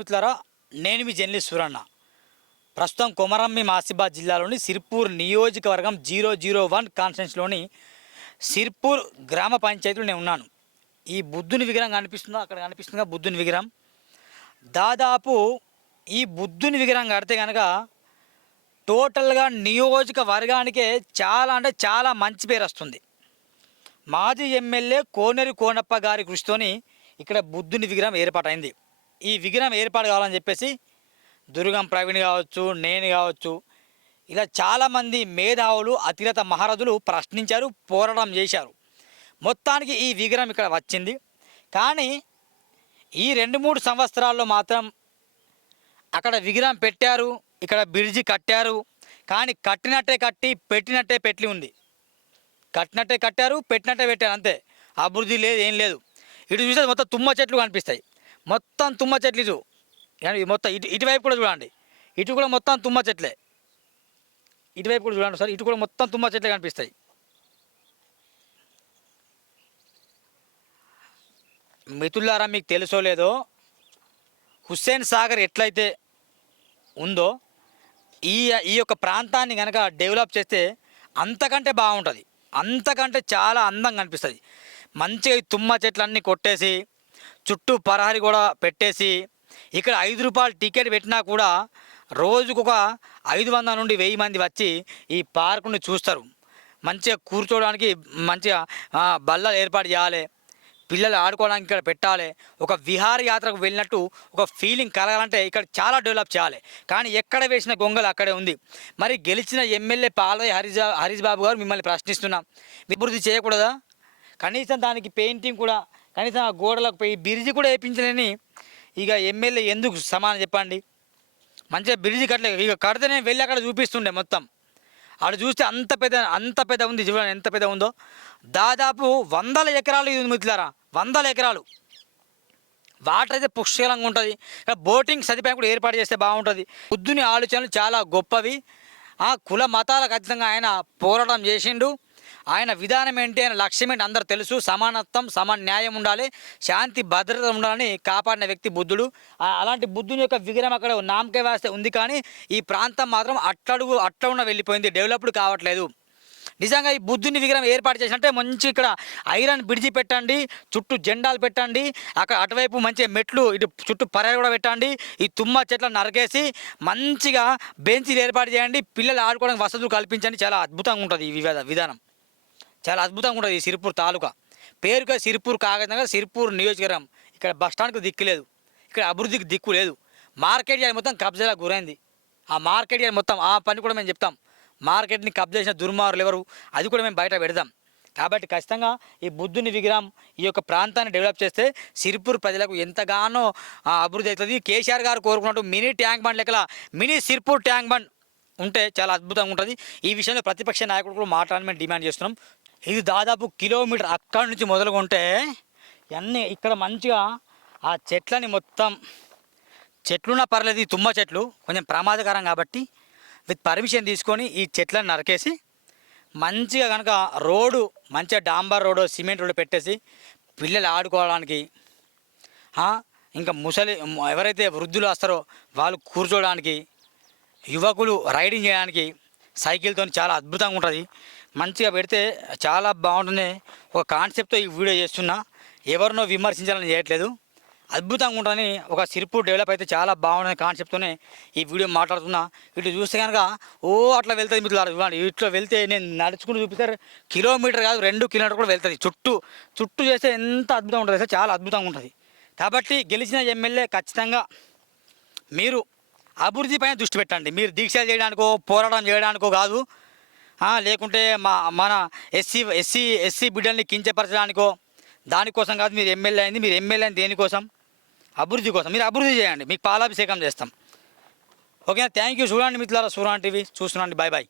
మిత్రులారా, నేను మీ జర్నలిస్ట్ సూరన్న. ప్రస్తుతం కొమరంభీం ఆసిఫాబాద్ జిల్లాలోని సిర్పూర్ నియోజకవర్గం 001 కాన్స్టిట్యున్సీలోని సిర్పూర్ గ్రామ పంచాయతీలో నేను ఉన్నాను. ఈ బుద్ధుని విగ్రహం కనిపిస్తుందో అక్కడ కనిపిస్తుందిగా బుద్ధుని విగ్రహం. దాదాపు ఈ బుద్ధుని విగ్రహం కడితే కనుక టోటల్గా నియోజకవర్గానికే చాలా అంటే చాలా మంచి పేరు వస్తుంది. మాజీ ఎమ్మెల్యే కోనేరు కోనప్ప గారి కృషితోని ఇక్కడ బుద్ధుని విగ్రహం ఏర్పాటైంది. ఈ విగ్రహం ఏర్పాటు కావాలని చెప్పేసి దుర్గం ప్రవీణ్ కావచ్చు, నేను కావచ్చు, ఇలా చాలామంది మేధావులు అతిరథ మహారథులు ప్రశ్నించారు, పోరాటం చేశారు. మొత్తానికి ఈ విగ్రహం ఇక్కడ వచ్చింది. కానీ ఈ 2-3 సంవత్సరాల్లో మాత్రం అక్కడ విగ్రహం పెట్టారు, ఇక్కడ బ్రిడ్జి కట్టారు. కానీ కట్టినట్టే కట్టి పెట్టినట్టే పెట్టి ఉంది. కట్టినట్టే కట్టారు, పెట్టినట్టే పెట్టారు, అంతే. అభివృద్ధి లేదు, ఏం లేదు. ఇటు చూస్తే మొత్తం తుమ్మ చెట్లు కనిపిస్తాయి. మొత్తం తుమ్మ చెట్లు ఇటు కానీ మొత్తం ఇటువైపు కూడా చూడండి, ఇటు కూడా మొత్తం తుమ్మ చెట్లే. ఇటువైపు కూడా చూడండి సార్, ఇటు కూడా మొత్తం తుమ్మ చెట్లే కనిపిస్తాయి. మిత్రులారా, మీకు తెలుసో లేదో, హుస్సేన్ సాగర్ ఎట్లయితే ఉందో ఈ ఈ యొక్క ప్రాంతాన్ని కనుక డెవలప్ చేస్తే అంతకంటే బాగుంటుంది, అంతకంటే చాలా అందంగా కనిపిస్తుంది. మంచిగా ఈ తుమ్మ చెట్లన్నీ కొట్టేసి చుట్టూ పరహరి కూడా పెట్టేసి ఇక్కడ 5 రూపాయలు టికెట్ పెట్టినా కూడా రోజుకొక 500 నుండి 1000 మంది వచ్చి ఈ పార్కుని చూస్తారు. మంచిగా కూర్చోవడానికి మంచిగా బల్లలు ఏర్పాటు చేయాలి, పిల్లలు ఆడుకోవడానికి ఇక్కడ పెట్టాలి. ఒక విహారయాత్రకు వెళ్ళినట్టు ఒక ఫీలింగ్ కలగాలంటే ఇక్కడ చాలా డెవలప్ చేయాలి. కానీ ఎక్కడ వేసిన గొంగలు అక్కడే ఉంది. మరి గెలిచిన ఎమ్మెల్యే పాలయ్య హరీష్ బాబు గారు మిమ్మల్ని ప్రశ్నిస్తున్నాం, అభివృద్ధి చేయకూడదా? కనీసం దానికి పెయింటింగ్ కూడా, కనీసం ఆ గోడలకు బ్రిడ్జి కూడా వేయించలేని ఇక ఎమ్మెల్యే ఎందుకు సమానం చెప్పండి? మంచిగా బ్రిడ్జి కట్టలే, ఇక కడితే నేను వెళ్ళి అక్కడ చూపిస్తుండే. మొత్తం అక్కడ చూస్తే అంత పెద్ద ఉంది. చూడండి ఎంత పెద్ద ఉందో. దాదాపు 100 ఎకరాలు ఇది మిత్రులారా, 100 ఎకరాలు. వాటర్ అయితే పుష్కలంగా ఉంటుంది. ఇక్కడ బోటింగ్ సదుపాయం కూడా ఏర్పాటు చేస్తే బాగుంటుంది. బుద్ధుని ఆలోచనలు చాలా గొప్పవి. కుల మతాలకు అతీతంగా ఆయన పోరాటం చేసిండు. ఆయన విధానం ఏంటి, ఆయన లక్ష్యం ఏంటి అందరూ తెలుసు. సమానత్వం, న్యాయం ఉండాలి, శాంతి భద్రత ఉండాలని కాపాడిన వ్యక్తి బుద్ధుడు. అలాంటి బుద్ధుని యొక్క విగ్రహం అక్కడ నామకే వేస్తే ఉంది. కానీ ఈ ప్రాంతం మాత్రం అట్లా వెళ్ళిపోయింది, డెవలప్డ్ కావట్లేదు. నిజంగా ఈ బుద్ధుని విగ్రహం ఏర్పాటు చేసినట్టే మంచి ఇక్కడ ఐరన్ బ్రిడ్జి పెట్టండి, చుట్టూ జెండాలు పెట్టండి, అక్కడ అటువైపు మంచిగా మెట్లు, ఇటు చుట్టూ పర్యాలు కూడా పెట్టండి. ఈ తుమ్మ చెట్లను నరికేసి మంచిగా బెంచీలు ఏర్పాటు చేయండి, పిల్లలు ఆడుకోవడానికి వసతులు కల్పించండి. చాలా అద్భుతంగా ఉంటుంది ఈ విధానం, చాలా అద్భుతంగా ఉంటుంది. ఈ సిర్పూర్ తాలూకా పేరుగా సిర్పూర్ కాగదంగా సిర్పూర్ నియోజకవర్గం. ఇక్కడ బస్టాండ్కి దిక్కు లేదు, ఇక్కడ అభివృద్ధికి దిక్కు లేదు. మార్కెట్ యార్డ్ మొత్తం కబ్జాలకు గురైంది. ఆ మార్కెట్ యార్డ్ మొత్తం ఆ పని కూడా మేము చెప్తాం. మార్కెట్ని కబ్జా చేసిన దుర్మార్గులు ఎవరు, అది కూడా మేము బయట పెడదాం. కాబట్టి ఖచ్చితంగా ఈ బుద్ధుని విగ్రహం ఈ యొక్క ప్రాంతాన్ని డెవలప్ చేస్తే సిర్పూర్ ప్రజలకు ఎంతగానో అభివృద్ధి అవుతుంది. కేసీఆర్ గారు కోరుకున్నట్టు మినీ ట్యాంక్ బండ్ లెక్కల మినీ సిర్పూర్ ట్యాంక్ బండ్ ఉంటే చాలా అద్భుతంగా ఉంటుంది. ఈ విషయంలో ప్రతిపక్ష నాయకుడు కూడా మాట్లాడని మేము డిమాండ్ చేస్తున్నాం. ఇది దాదాపు కిలోమీటర్ అక్కడి నుంచి మొదలుకుంటే అన్నీ ఇక్కడ మంచిగా ఆ చెట్లని మొత్తం, చెట్లున్నా పర్లేదు, ఈ తుమ్మ చెట్లు కొంచెం ప్రమాదకరం కాబట్టి విత్ పర్మిషన్ తీసుకొని ఈ చెట్లను నరికేసి మంచిగా కనుక రోడ్డు, మంచిగా డాంబర్ రోడ్డు, సిమెంట్ రోడ్డు పెట్టేసి పిల్లలు ఆడుకోవడానికి, ఇంకా ఎవరైతే వృద్ధులు వస్తారో వాళ్ళు కూర్చోవడానికి, యువకులు రైడింగ్ చేయడానికి సైకిల్తో చాలా అద్భుతంగా ఉంటుంది. మంచిగా పెడితే చాలా బాగుంటుంది. ఒక కాన్సెప్ట్తో ఈ వీడియో చేస్తున్నా, ఎవరినో విమర్శించాలని చేయట్లేదు. అద్భుతంగా ఉంటుందని ఒక సిర్పూర్ డెవలప్ అయితే చాలా బాగుంటుంది కాన్సెప్ట్తోనే ఈ వీడియో మాట్లాడుతున్నా. ఇటు చూస్తే కనుక అట్లా వెళ్తుంది మీరు చూడండి. ఇట్లా వెళ్తే నేను నడుచుకుంటూ చూపిస్తారు, కిలోమీటర్ కాదు 2 కిలోమీటర్ కూడా వెళ్తుంది. చుట్టూ చేస్తే ఎంత అద్భుతంగా ఉంటుంది, చాలా అద్భుతంగా ఉంటుంది. కాబట్టి గెలిచిన ఎమ్మెల్యే ఖచ్చితంగా మీరు అభివృద్ధి పైన దృష్టి పెట్టండి. మీరు దీక్షలు చేయడానికో పోరాటం చేయడానికో కాదు, లేకుంటే మన ఎస్సీ బిడ్డల్ని కించపరచడానికో దానికోసం కాదు. మీరు ఎమ్మెల్యే అయింది దేనికోసం? అభివృద్ధి కోసం. మీరు అభివృద్ధి చేయండి, మీకు పాలాభిషేకం చేస్తాం. ఓకేనా? Thank you. చూడండి మిత్రులారా, సూరాన్ టీవీ చూస్తున్నాండి. బాయ్.